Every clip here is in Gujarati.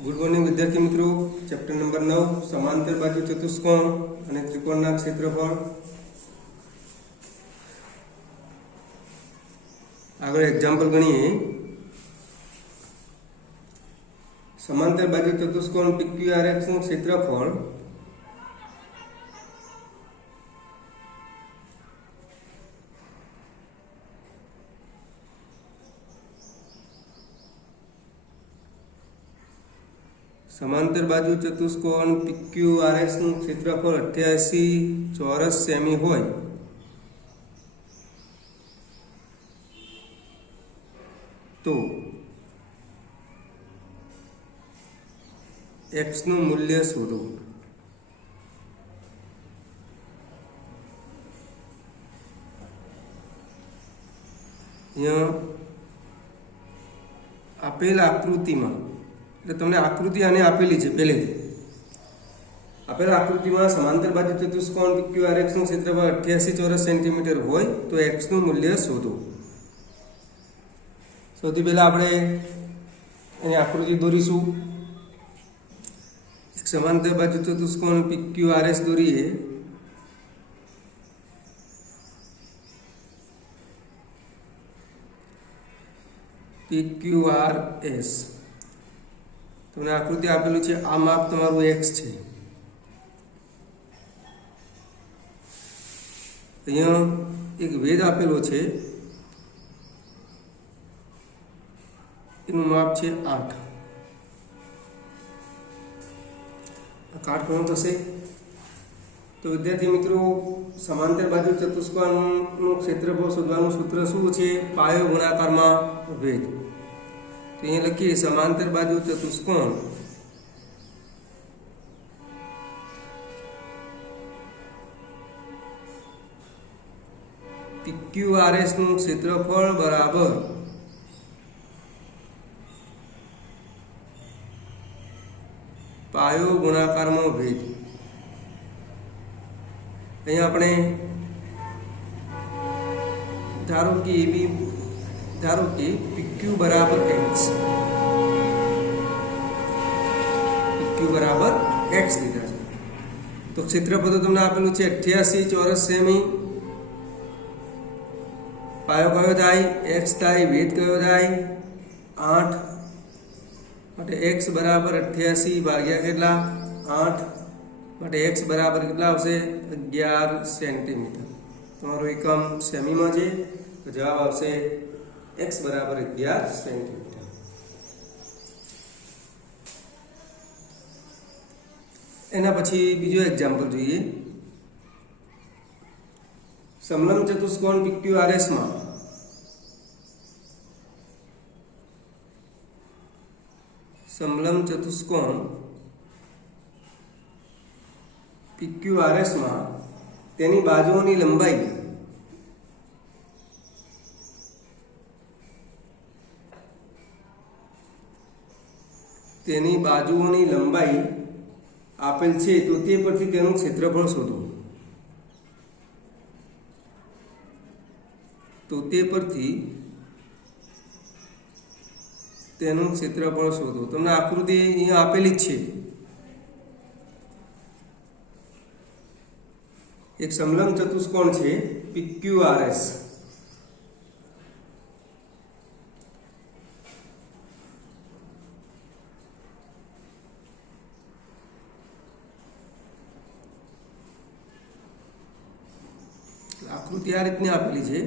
गुड मॉर्निंग विद्यार्थी मित्रों। चैप्टर नंबर 9 समांतर बाजू चतुष्कोण અને ત્રિકોણના ક્ષેત્રફળ। આગળ એક્ઝામ્પલ ગણીએ। समांतर बाजू चतुष्कोण PQRX નું ક્ષેત્રફળ समांतर बाजू चतुष्कोण PQRS નું ક્ષેત્રફળ 88 ચોરસ સેમી હોય તો x નું મૂલ્ય શોધો। यहाँ આપેલ આકૃતિમાં એટલે તમને આકૃતિ આને આપેલી છે પહેલેથી। આપેલ આકૃતિમાં સમાંતર બાજુ ચતુષ્કોણ PQRX નું ક્ષેત્રફળ 88 ચોરસ સેન્ટીમીટર હોય તો x નું મૂલ્ય શોધો। સૌથી પહેલા આપણે અહીં આકૃતિ દોરીશું। એક સમાંતર બાજુ ચતુષ્કોણ PQRS દોરીએ। PQRS તમને આકૃતિ આપેલું છે, આ માપ તમારું x છે। અહીંયા એક વેધ આપેલો છે, એનું માપ છે 8। કાટખૂણો થશે તો વિદ્યાર્થી મિત્રો સમાંતર બાજુ ચતુષ્કોણનું ક્ષેત્રફળ શોધવાનું સૂત્ર શું છે? પાયો ગુણાકારમાં વેધ। तो ये लखीए समांतर बाजू चतुष्कोण PQRS નું ક્ષેત્રફળ બરાબર પાયો ગુણાકારમાં ભેદ। અહીંયા આપણે ધારો કે PQ बराबर x, PQ बराबर x લીધા છે તો ક્ષેત્રફળ તો તમને આપેલું છે 88 ચોરસ સેમી। પાયો કયો થાય? x થાય। વેધ કયો થાય? 8 માટે x બરાબર 88 ભાગ્યા કેટલા? 8 માટે x બરાબર કેટલા આવશે? 11 સેન્ટીમીટર। તમારો એકમ સેમીમાં છે તો જવાબ આવશે x बराबर 11 सेंटीमीटर। एना पछी बीजो एक्जाम्पल जोईए। समलंब चतुष्कोण PQRS में समलंब चतुष्कोण PQRS में तेनी बाजुओनी लंबाई तेनी बाजुओनी लंबाई आपेल छे तो ते परथी तेनुं क्षेत्रफळ शोधो। तो ते परथी तेनुं क्षेत्रफळ शोधो। तमने आकृति अहींया आपेली ज छे। एक समलंब चतुष्कोण छे PQRS। आकृति आ रीतनी आपेली है।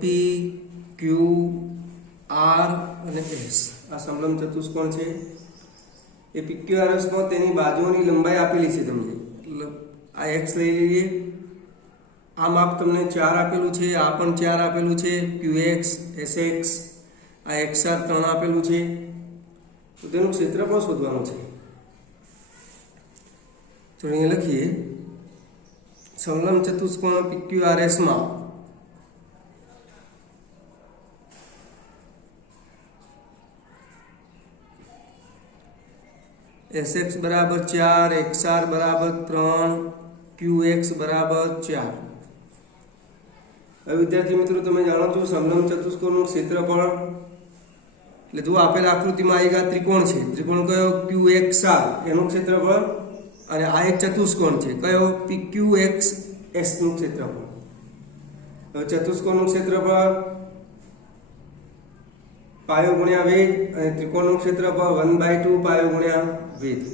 P Q R અને S આ સમલંબ ચતુષ્કોણ છે। એ PQRS માં તેની બાજુઓની લંબાઈ આપેલી છે તમને, એટલે આ x લઈ લઈએ। આ માપ તમને 4 આપેલું છે, આ પણ 4 આપેલું છે, QX SX આ XR 3 આપેલું છે તો તેનું ક્ષેત્રફળ શોધવાનું છે। तो ये लखीए समलंब चतुष्कोण PQRS में SX बराबर 4, XR बराबर 3, QX बराबर 4। હવે વિદ્યાર્થી મિત્રો તમે જાણો છો સમલંબ ચતુષ્કોણનું ક્ષેત્રફળ એટલે જો આપેલ આકૃતિમાં આ એક ત્રિકોણ છે, ત્રિકોણ કયો QXR એનું ક્ષેત્રફળ, અને આ એક ચતુષ્કોણ છે કયો PQXS નું ક્ષેત્રફળ. હવે ચતુષ્કોણનું ક્ષેત્રફળ પાયો ગુણ્યા વેધ અને ત્રિકોણનું ક્ષેત્રફળ 1/2 પાયો ગુણ્યા વેધ.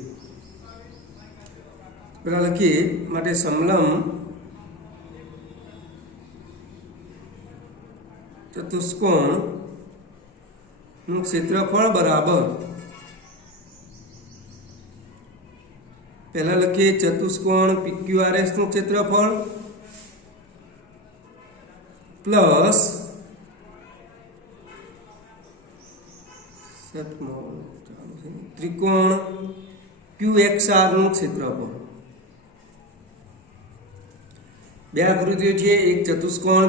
પેલા લખીએ માટે સમલંબ ચતુષ્કોણ નું ક્ષેત્રફળ બરાબર, પહેલા લખીએ ચતુષ્કોણ PQRS નું ક્ષેત્રફળ પ્લસ ત્રિકોણ QXR નું ક્ષેત્રફળ. બે આકૃતિઓ છે, એક ચતુષ્કોણ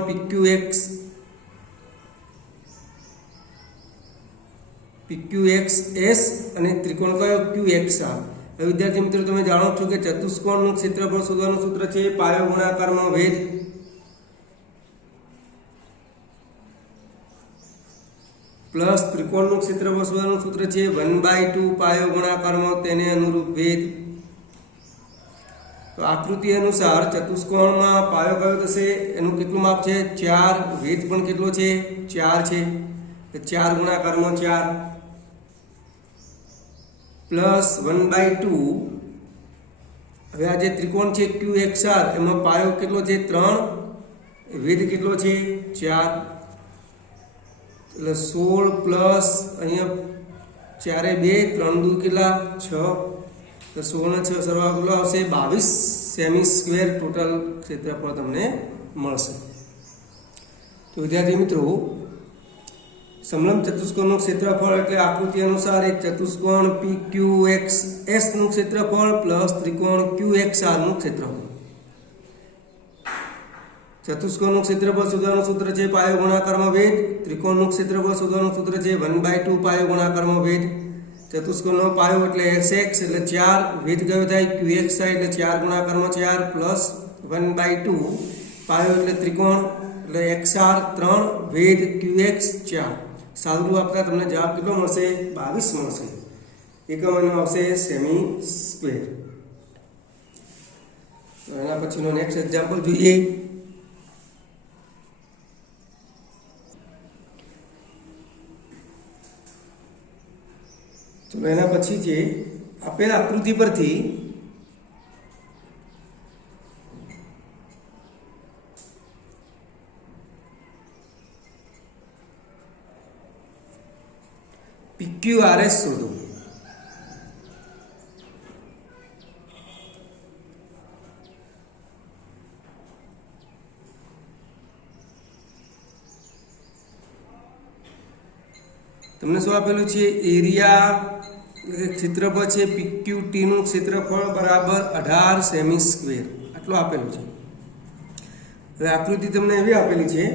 PQXS અને ત્રિકોણ કયો QXR. હવે વિદ્યાર્થી મિત્રો તમે જાણો છો કે ચતુષ્કોણનું ક્ષેત્રફળ શોધવાનું સૂત્ર છે પાયો ગુણાકારમાં ભેદ, પ્લસ ત્રિકોણનું ક્ષેત્રફળ શોધવાનું સૂત્ર છે 1/2 પાયો ગુણાકારમાં તેને અનુરૂપ ભેદ. તો આકૃતિ અનુસાર ચતુષ્કોણમાં પાયો કયો થશે, એનું કેટલું માપ છે 4, ભેદ પણ કેટલો છે 4 છે, 4 ગુણાકારમાં 4 પ્લસ 1/2. હવે આ જે ત્રિકોણ છે QXR એમાં પાયો કેટલો છે 3, વેધ કેટલો છે 4, એટલે 16 પ્લસ અહીંયા 4 2 3 દૂ કેટલા 6, તો 16 ને 6 સરવાળો કેટલો આવશે 22 સેમી સ્ક્વેર ટોટલ ક્ષેત્રફળ તમને મળશે. તો વિદ્યાર્થી મિત્રો સમલંબ ચતુષ્કોણનું ક્ષેત્રફળ એટલે આકૃતિ અનુસાર એક ચતુષ્કોણ PQXS નું ક્ષેત્રફળ પ્લસ ત્રિકોણ QXR નું ક્ષેત્રફળ. ચતુષ્કોણનું ક્ષેત્રફળ શોધવાનું સૂત્ર છે પાયો ગુણાકારમાં ભેદ, ત્રિકોણનું ક્ષેત્રફળ શોધવાનું સૂત્ર છે 1/2 પાયો ગુણાકારમાં ભેદ. ચતુષ્કોણનો પાયો એટલે SX એટલે 4, ભેદ કયો થાય QXI એટલે 4 ગુણાકારમાં 4 પ્લસ 1/2 પાયો એટલે ત્રિકોણ એટલે XR 3, ભેદ QX 4. સાદું આપતા તમને જવાબ કેટલો મળશે 22 મળશે. એકમ એનો આવશે સેમી સ્ક્વેર. તો એના પછીનો નેક્સ્ટ એક્ઝામ્પલ જોઈએ. તો એના પછી જે આપેલ આકૃતિ પરથી PQRS શોધો. તમને શું આપેલું છે એરિયા ક્ષેત્રફળ છે PQT નું ક્ષેત્રફળ બરાબર 18 સેમી સ્ક્વેર આટલું આપેલું છે. હવે આકૃતિ તમને એવી આપેલી છે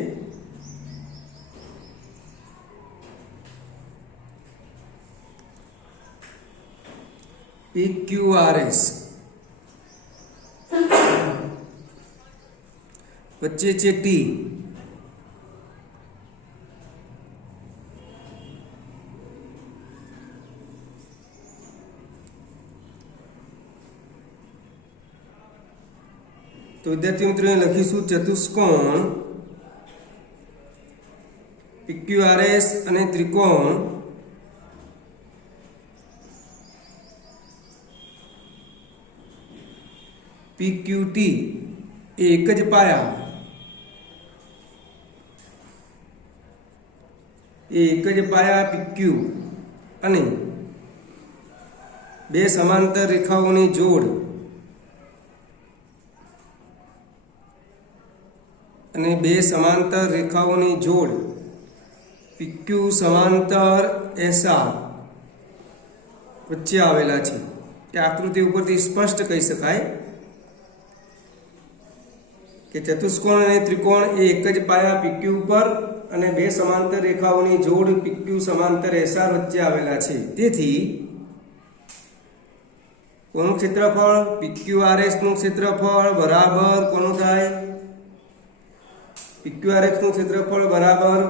PQRS વચ્ચે છે T, તો વિદ્યાર્થી મિત્રો લખીશું ચતુષ્કોણ PQRS અને ત્રિકોણ PQT એ એક જ પાયા PQ અને બે સમાંતર રેખાઓની જોડ PQ સમાંતર SR વચ્ચે આવેલા છે. તે આકૃતિ ઉપરથી સ્પષ્ટ કહી શકાય કે ચતુષ્કોણ અને ત્રિકોણ એ એક જ પાયા PQ ઉપર અને બે સમાંતર રેખાઓની જોડ PQ સમાંતર SR વચ્ચે આવેલા છે. તેથી કોનું ક્ષેત્રફળ PQRS નું ક્ષેત્રફળ બરાબર કોનું થાય PQRX નું ક્ષેત્રફળ બરાબર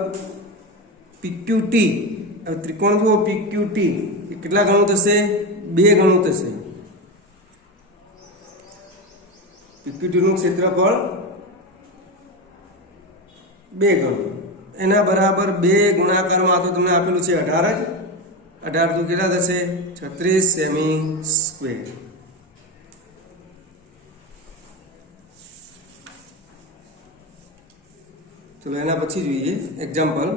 PQT. હવે ત્રિકોણ જુઓ PQT એ કેટલા ગણું થશે? 2 ગણું થશે. PQT નું ક્ષેત્રફળ 2 ગણું, એના બરાબર 2 ગુણાકારમાં તો તમને આપેલું છે 18 જ. 18 તો કેટલા થશે? 36 સેમી સ્ક્વેર. ચલો એના પછી જોઈએ એક્ઝામ્પલ.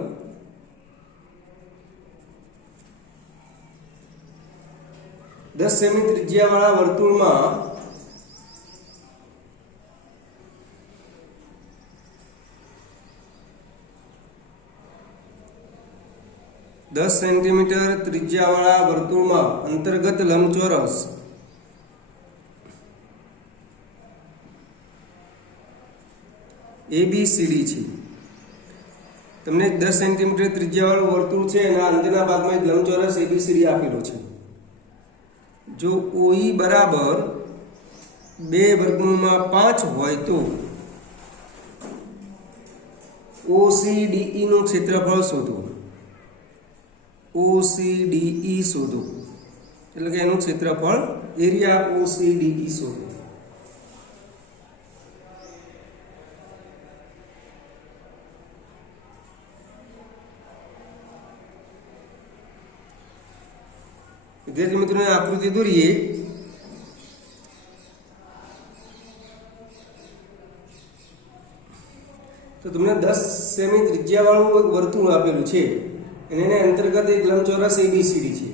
દસ સેમી ત્રિજ્યાવાળા વર્તુળમાં 10 સેન્ટીમીટર ત્રિજ્યાવાળા વર્તુળમાં અંતર્ગત લંબચોરસ ABCD છે. તમને 10 સેન્ટીમીટર ત્રિજ્યાવાળું વર્તુળ છે એના અંદરના ભાગમાં એક લંબચોરસ ABCD આપેલો છે. જો OE બરાબર 2/5 હોય તો OCDE નું ક્ષેત્રફળ શોધો. OCDE શોધો એટલે કે એનું ક્ષેત્રફળ એરિયા OCDE શોધો. વિદ્યાર્થી મિત્રો આકૃતિ દોરીએ. તો તમને 10 સેમી ત્રિજ્યાવાળું એક વર્તુળ આપેલું છે અને એને અંતર્ગત એક લંબચોરસ ABCD છે.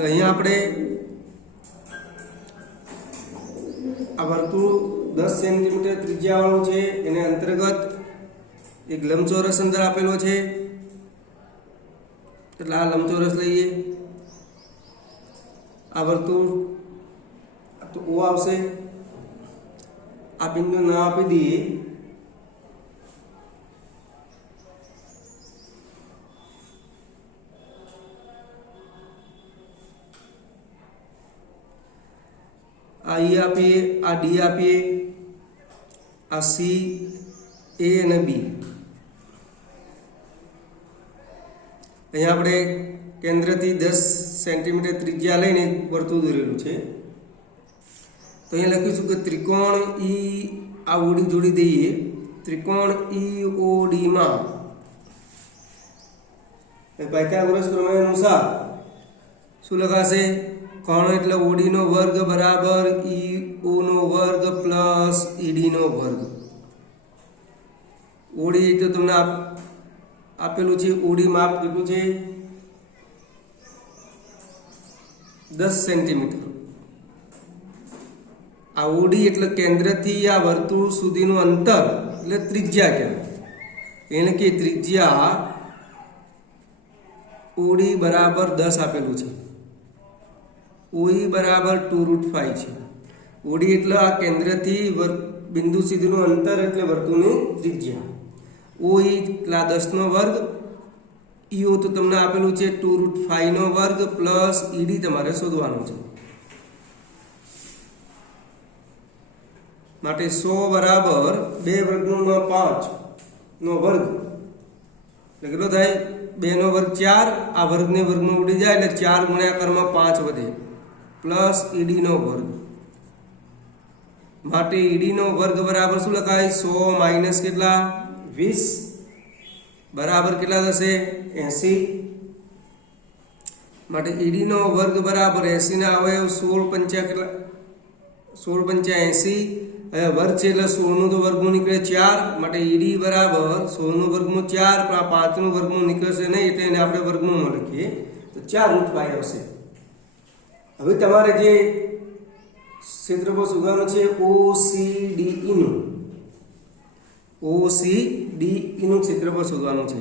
અહીંયા આપણે આ વર્તુળ 10 સેન્ટીમીટર ત્રિજ્યાવાળું છે એને અંતર્ગત એક લંબચોરસ અંદર આપેલો છે. એટલે આ લંબચોરસ લઈએ. આ વર્તુળ તો O આવશે. આ બિંદુ નામ આપી દઈએ આ E આપીએ, આ D આપીએ, આ C, A અને B. અહીંયા આપણે કેન્દ્રથી 10 સેન્ટીમીટર ત્રિજ્યા લઈને વર્તુળ દોરેલું છે. તો અહીંયા લખીશું કે ત્રિકોણ E આ ઓડી જોડી દઈએ. ત્રિકોણ EOD માં પાયથાગોરસ પ્રમેય અનુસાર શું લખાશે? કોણ એટલે OD નો વર્ગ બરાબર EO નો વર્ગ પ્લસ ED નો વર્ગ. OD તો તમને આપેલું છે. OD માપ કેટલું છે? 10 સેન્ટીમીટર. આ OD એટલે કેન્દ્રથી આ વર્તુળ સુધીનું અંતર એટલે ત્રિજ્યા કહેવાય. એટલે કે ત્રિજ્યા OD બરાબર 10 આપેલું છે. OE બરાબર 2√5 છે. OD એટલે આ કેન્દ્રથી બિંદુ સુધીનું અંતર એટલે વર્તુળની ત્રિજ્યા. OE એટલે 10 નો વર્ગ. EO તો તમને આપેલું છે 2√5 નો વર્ગ પ્લસ ED તમારે શોધવાનું છે. માટે 100 બરાબર 2/5 નો વર્ગ એટલે કેટલો થાય? 2 નો વર્ગ 4. આ વર્ગને વર્ગમાં ઉડી જાય એટલે 4 ગુણ્યાકારમાં 5 વધે પ્લસ ED નો વર્ગ. માટે ED નો વર્ગ બરાબર શું લખાય? 100 માઇનસ કેટલા? 20 બરાબર કેટલા થશે? 80. માટે ED નો વર્ગ બરાબર 80 ના અવયવ 16 પંચા કેટલા? 16 પંચા 80. હવે વર્ગ છે એટલે 16 નું તો વર્ગમૂળ નીકળે 4. માટે ED બરાબર 16 નું વર્ગમૂળ 4 પણ આ 5 નું વર્ગમૂળ નીકળશે નહીં એટલે એને આપણે વર્ગમૂળમાં લખીએ તો 4√5 આવશે. હવે તમારે જે ક્ષેત્રફળ શોધવાનું છે OCDE નું OCDE નું ક્ષેત્રફળ શોધવાનું છે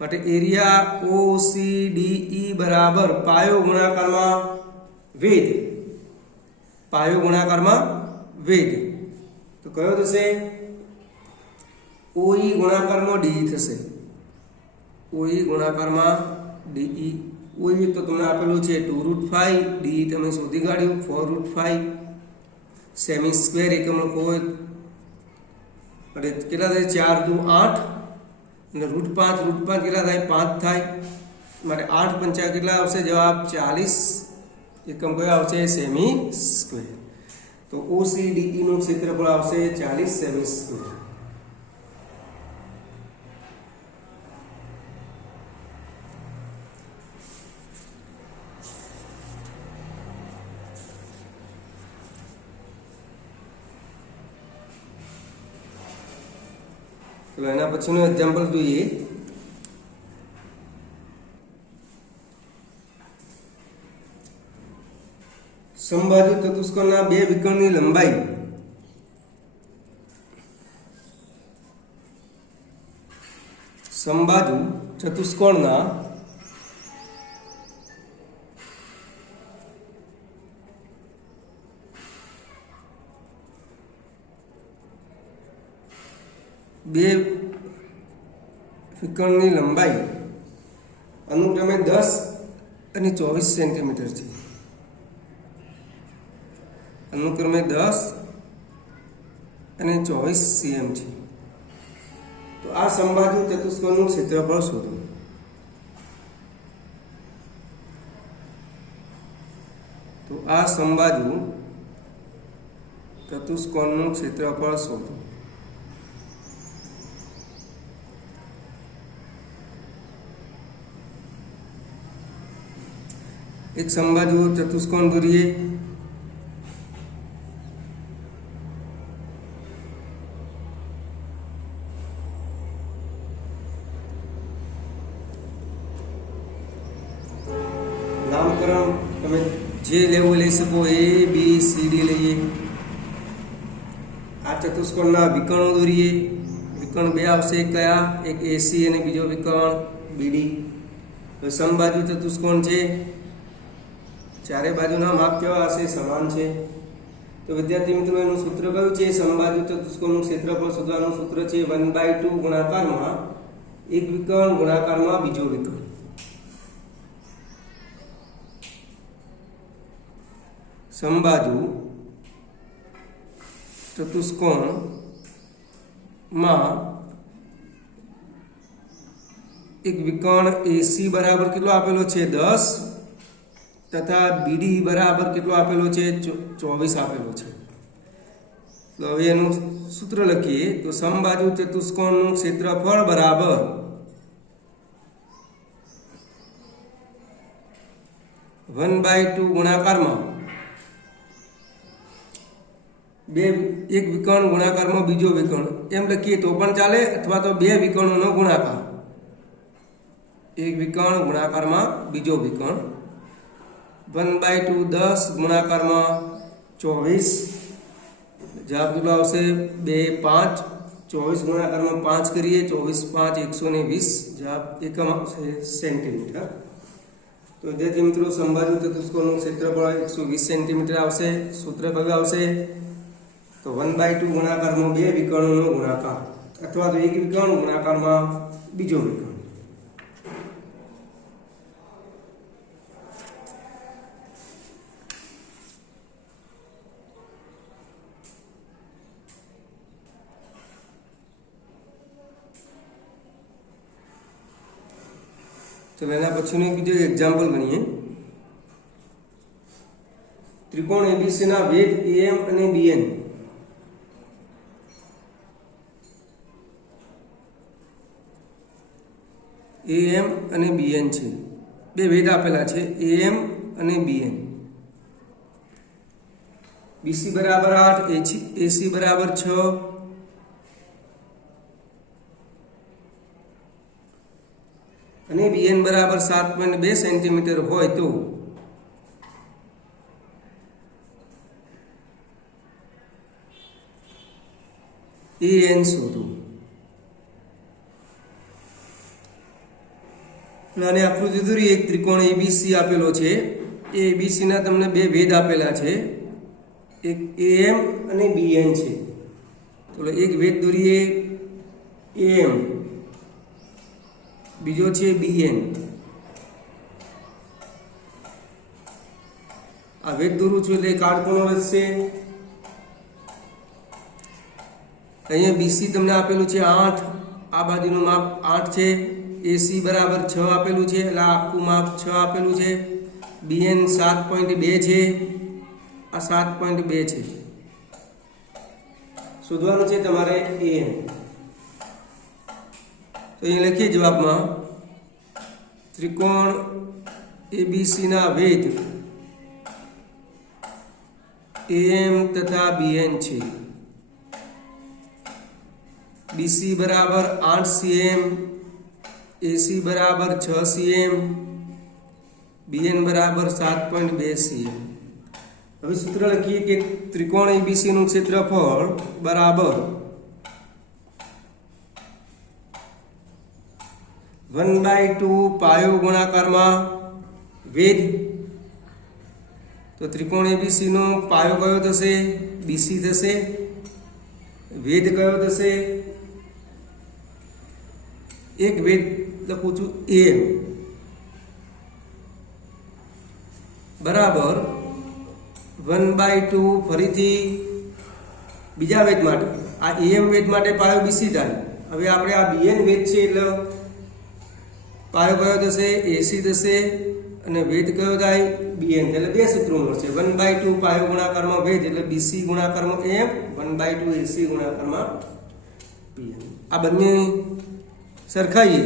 માટે એરિયા OCDE બરાબર પાયો ગુણાકારમાં વેધ, પાયો ગુણાકારમાં વેધ તો કયો થશે? OE ગુણાકારમાં DE થશે, OE ગુણાકારમાં DE. OE તો તમને આપેલું છે 2√5, DE તમે શોધી કાઢ્યું 4√5, સેમી સ્ક્વેર એકમ લખો હોય એટલે કેટલા થાય? 4 દુ 8 અને √5, √5 કેટલા થાય? 5 થાય માટે 8 પંચા કેટલા આવશે જવાબ? 40 એકમ કયો આવશે? Semi square. તો OCDE નું ક્ષેત્રફળ આવશે 40 સેમી સ્ક્વેર. તો એના પછીનું એક્ઝામ્પલ જોઈએ. સમબાજુ ચતુષ્કોણના બે વિકર્ણની લંબાઈ સમબાજુ ચતુષ્કોણના બે વિકર્ણની લંબાઈ અનુક્રમે 10 અને 24 સેન્ટીમીટર છે. અનુક્રમે 10 અને 24 cm છે. તો આ સમબાજુ ચતુષ્કોણનું ક્ષેત્રફળ શોધો. તો આ સમબાજુ ચતુષ્કોણનું ક્ષેત્રફળ શોધો. એક સમબાજુ ચતુષ્કોણ દોરીએ. નામકરણ તમે જે લેવું લઈ શકો, ABCD લઈએ. આ ચતુષ્કોણના વિકર્ણો દોરીએ. વિકર્ણ બે આવશે, કયા? એક AC અને બીજો વિકર્ણ BD. સમબાજુ ચતુષ્કોણ છે, ચારે બાજુના માપ કેવા હશે? સમાન છે. તો વિદ્યાર્થી મિત્રો એનું સૂત્ર કયું છે? સમબાજુ ચતુષ્કોણનું ક્ષેત્રફળ શોધવાનું સૂત્ર છે 1/2 ગુણાકારમાં એક વિકર્ણ ગુણાકારમાં બીજો વિકર્ણ. સમબાજુ ચતુષ્કોણમાં એક વિકર્ણ AC બરાબર કેટલો આપેલો છે? 10 તથા BD બરાબર કેટલો આપેલો છે? 24 આપેલો છે. તો હવે એનું સૂત્ર લખીએ. તો સમબાજુ ચતુષ્કોણનું ક્ષેત્રફળ બરાબર ⅕ ગુણાકારમાં એક વિકર્ણ ગુણાકારમાં બીજો વિકર્ણ એમ લખીએ તો પણ ચાલે, અથવા તો બે વિકર્ણોનો ગુણાકાર. એક વિકર્ણ ગુણાકારમાં બીજો વિકર્ણ 1/2 10 ગુણાકારમાં 24 જવાબ કેટલો આવશે? 2 5. 24 ગુણાકારમાં 5 કરીએ, 24 5 120 જવાબ એકમ આવશે સેન્ટીમીટર. તો વિદ્યાર્થી મિત્રો સમબાજુ ચતુષ્કોણનું ક્ષેત્રફળ 120 સેન્ટીમીટર આવશે. સૂત્ર કયું આવશે? તો 1/2 ગુણાકારમાં બે વિકર્ણોનો ગુણાકાર અથવા તો એક વિકર્ણ ગુણાકારમાં બીજો વિકર્ણ. ચલો એના પછીનું એક બીજો એક્ઝામ્પલ ગણીએ. ત્રિકોણ ABC ના વેધ AM અને BN AM અને BN છે. બે વેધ આપેલા છે AM અને BN. BC બરાબર 8, AC બરાબર 6, અને BN બરાબર 7.2 સેન્ટીમીટર હોય તો AN શોધો. અને આકૃતિ દોરી એક ત્રિકોણ એબીસી આપેલો છે. એ એબીસી ના તમને બે ભેદ આપેલા છે, એક એએમ અને બીએન છે. તો એક ભેદ દોરીએ એએમ, બીજો છે બીએન. આ ભેદ દોરું છું એટલે કાટકોણો રચશે. અહીંયા બીસી તમને આપેલું છે 8, આ બાજુનું માપ 8 છે. એસી બરાબર 6 આપેલું છે એટલે આખું માપ 6 આપેલું છે. બીએન 7.2 છે, આ 7.2 છે. શોધવાનું છે તમારે એએન. તો અહીં લખીએ જવાબમાં ત્રિકોણ એબીસી ના ભેદ એએમ તથા બીએન છે. બીસી બરાબર 8 cm, એસી બરાબર 6 cm, બીએન બરાબર 7.2 cm. હવે સૂત્ર લખીએ કે ત્રિકોણ એબીસી નું ક્ષેત્રફળ બરાબર 1/2 પાયો ગુણાકારમાં વેધ. તો ત્રિકોણ એબીસી નો પાયો કયો થશે? બીસી થશે. વેધ કયો થશે? એક વેધ લખું છું એમ બરાબર 1/2 ફરીથી બીજા વેધ માટે. આ એમ વેધ માટે પાયો બીસી થાય. હવે આપણે આ બીએન વેધ છે એટલે પાયો કયો થશે? એસી થશે. અને વેધ કયો થાય? બીએન. એટલે બે સૂત્રો મળશે. 1/2 પાયો ગુણાકારમાં વેધ એટલે બીસી ગુણાકારમાં એમ, 1/2 એસી ગુણાકારમાં બીએન. આ બંને સરખાઈએ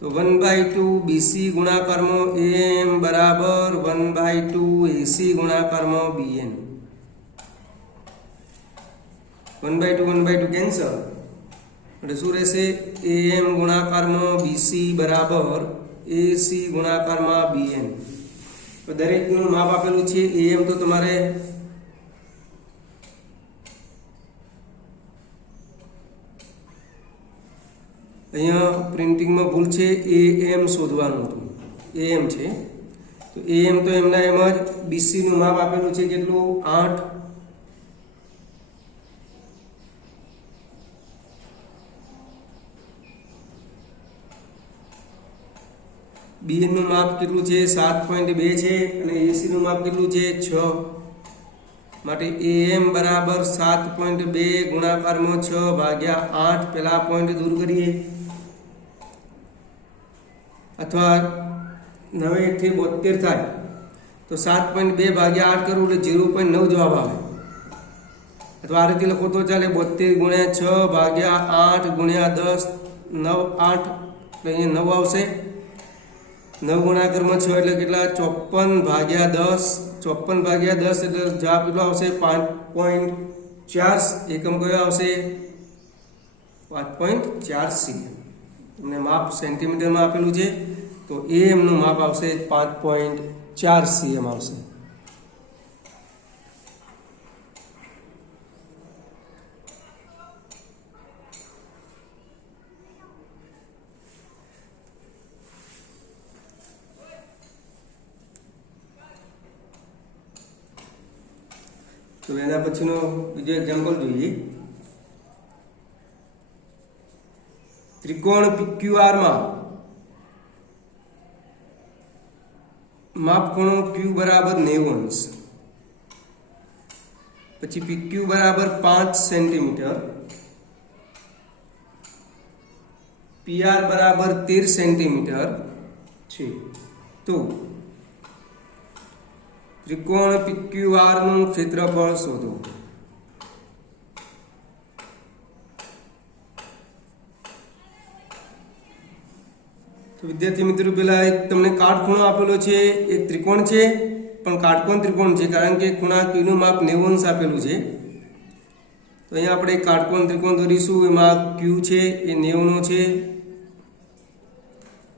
તો 1/2 બીસી ગુણાકારમાં એમ બરાબર 1/2 એસી ગુણાકારમાં બીએન. 1/2 કેન્સલ એટલે શું રહેશે? એમ ગુણાકારમાં બીસી બરાબર એસી ગુણાકારમાં બીએન. તો દરેકનું માપ આપેલું છે. એમ તો તમારે અહીંયા પ્રિન્ટિંગમાં ભૂલ છે, એમ શોધવાનું હતું. એમ છે તો એમ તો એમના એમ જ. બીસી નું માપ આપેલું છે કેટલું? 8. બીએન નું માપ કેટલું છે? 7.2 છે. અને એસી નું માપ કેટલું છે? 6. માટે એમ બરાબર 7.2 ગુણાકારમાં 6 ભાગ્યા 8. પેલા પોઈન્ટ દૂર કરીએ અથવા 9 થી 72 થાય તો 7.2 ભાગ્યા 8 કરું એટલે 0.9 જવાબ આવે. અથવા આ રીતે લખો તો ચાલે. 72 ગુણ્યા 6 ભાગ્યા 8 ગુણ્યા 10, 9 8 એટલે અહીંયા 9 આવશે. 9 ગુણાકારમાં 6 એટલે કેટલા? 54 ભાગ્યા 10. 54 ભાગ્યા 10 એટલે જવાબ કેટલો આવશે? 5.4. એકમ કયો આવશે? 5.4 cm. તમને માપ સેન્ટીમીટરમાં આપેલું છે તો એમ નું માપ આવશે 5.4 cm આવશે. તો એના પછીનો બીજો એક્ઝામ્પલ જોઈએ. ત્રિકોણ PQR માં માપ ખૂણો Q બરાબર 90°. પછી PQ બરાબર 5 સેન્ટીમીટર, PR બરાબર 13 સેન્ટીમીટર છે. તો ત્રિકોણ PQR નું ક્ષેત્રફળ શોધો. તો વિદ્યાર્થી મિત્રો, પેલા એક તમને કાટખૂણો આપેલો છે, એક ત્રિકોણ છે પણ કાટકોણ ત્રિકોણ છે કારણ કે ખૂણા Q નું માપ 90° આપેલું છે. તો અહીંયા આપણે કાટકોણ ત્રિકોણ દોરીશું. એમાં Q છે એ 90 નો છે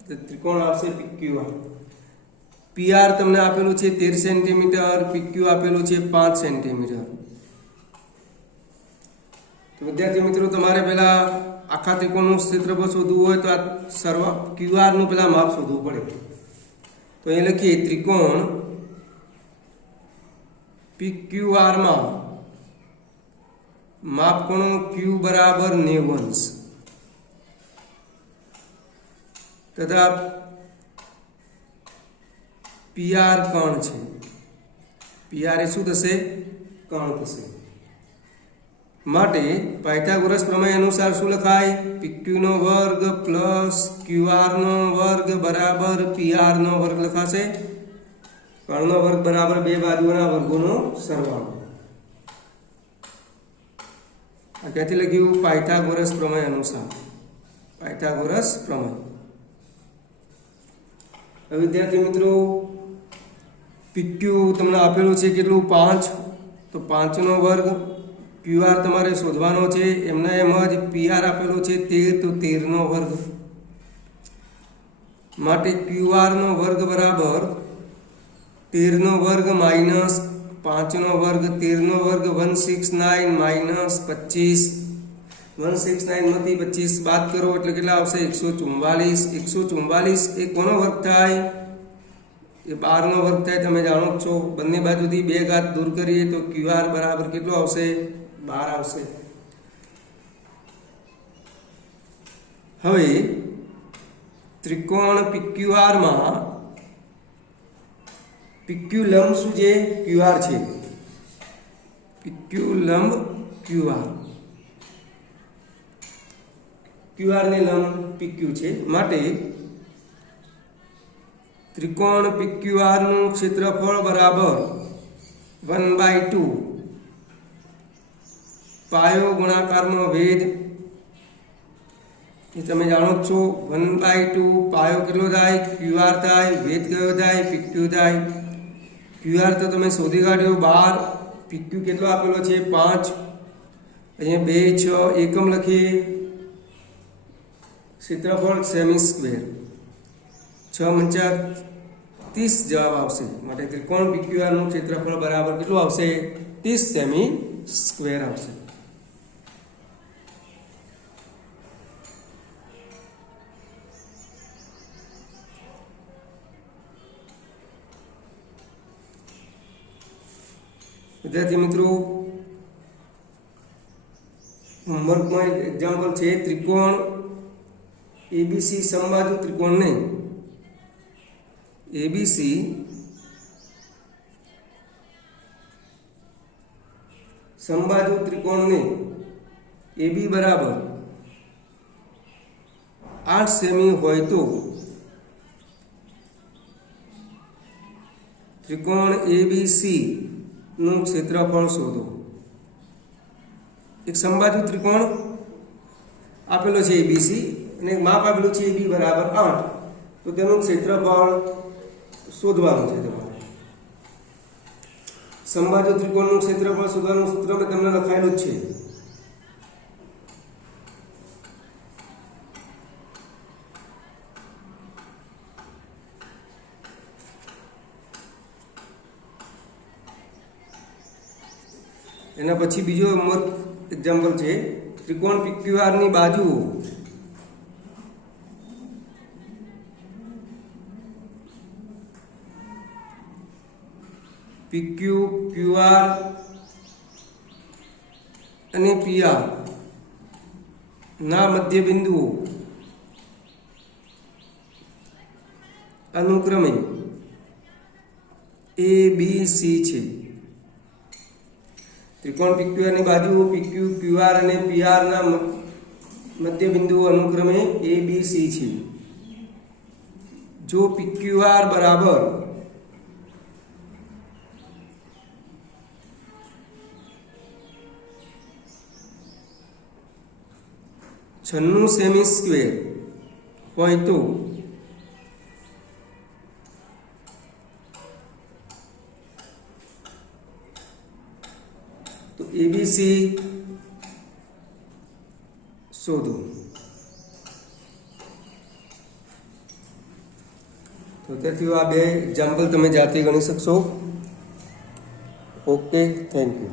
તો ત્રિકોણ આવશે PQR. PR તમને આપેલું છે 13 સેન્ટીમીટર, PQ આપેલું છે 5 સેન્ટીમીટર. તો વિદ્યાર્થી મિત્રો, તમારે પહેલા આખા ત્રિકોણનું ક્ષેત્રફળ શોધવું હોય તો આ QR નું પેલા માપ શોધવું પડે. તો અહીં લખીએ ત્રિકોણ PQR માં માપ ખૂણો Q બરાબર 90 તથા PR કોણ છે. PR એ શું થશે? કોણ થશે. માટે પાયથાગોરસ પ્રમેય અનુસાર શું લખાય? PQ નો વર્ગ પ્લસ QR નો વર્ગ બરાબર PR નો વર્ગ લખાશે. કર્ણનો વર્ગ બરાબર બે બાજુઓના વર્ગોનો સરવાળો. આ ક્યાંથી લખ્યું? પાયથાગોરસ પ્રમેય અનુસાર. પાયથાગોરસ પ્રમેય. હવે વિદ્યાર્થી મિત્રો, PQ તમને આપેલું છે કેટલું? 5. તો 5 નો વર્ગ. QR તમારે શોધવાનો છે. એમને એમ જ PR આપેલું છે 13, તો 13 નો વર્ગ. માટે QR નો વર્ગ બરાબર 13 નો વર્ગ માઇનસ 5 નો વર્ગ. 13 નો વર્ગ 169 માઇનસ 25. 169 માંથી 25 બાદ કરો એટલે કેટલા આવશે? 144. 144 એ કોનો વર્ગ થાય? એ 12 નો વર્ગ થાય. તમે જાણો જ છો. બંને બાજુથી 2 ઘાત દૂર કરીએ તો QR બરાબર કેટલો આવશે? 12 આવશે. હવે ત્રિકોણ PQR માં PQ લંબ શું છે? QR છે. PQ લંબ QR. QR ને લંબ PQ છે. માટે ત્રિકોણ PQR નું ક્ષેત્રફળ બરાબર 1/2 પાયો ગુણાકારમાં ભેદ. એ તમે જાણો જ છો. 1/2 પાયો કેટલો થાય? QR થાય. ભેદ કયો થાય? PQ થાય. QR તો તમે શોધી કાઢ્યો 12. PQ કેટલો આપેલો છે? 5. અહીંયા 2, 6 એકમ લખીએ. ક્ષેત્રફળ સેમી સ્ક્વેર. 6 × 30 જવાબ આવશે. માટે ત્રિકોણ PQR નું ક્ષેત્રફળ બરાબર કેટલું આવશે? 30 સેમી સ્ક્વેર આવશે. વિદ્યાર્થી મિત્રો, હોમવર્કમાં એક એક્ઝામ્પલ છે. ત્રિકોણ ABC સમબાજુ ત્રિકોણ નહીં. ABC સમબાજુ ત્રિકોણ ને AB બરાબર 8 સેમી હોય તો ત્રિકોણ ABC નું ક્ષેત્રફળ શોધો. એક સમબાજુ ત્રિકોણ આપેલો છે ABC અને એક માપ આપેલું છે AB બરાબર 8. તો તેનું ક્ષેત્રફળ શોધવાનું છે તમારે. સમબાજુ ત્રિકોણનું ક્ષેત્રફળ શોધવાનું સૂત્ર મેં તમને લખાયેલું જ છે. એના પછી બીજો એક્ઝામ્પલ છે. ત્રિકોણ PQR ની બાજુઓ PQ, QR અને PR ના મધ્ય બિંદુઓ અનુક્રમે A, B, C છે. ત્રિકોણ PQR ની બાજુઓ PQ, QR અને PR ના મધ્ય બિંદુઓ અનુક્રમે A, B, C છે. જો PQR બરાબર 96 સેમી સ્ક્વેર હોય તો ABC શોધો. તો ત્યારથી આ બે એક્ઝામ્પલ તમે જાતે ગણી શકશો. Okay, thank you.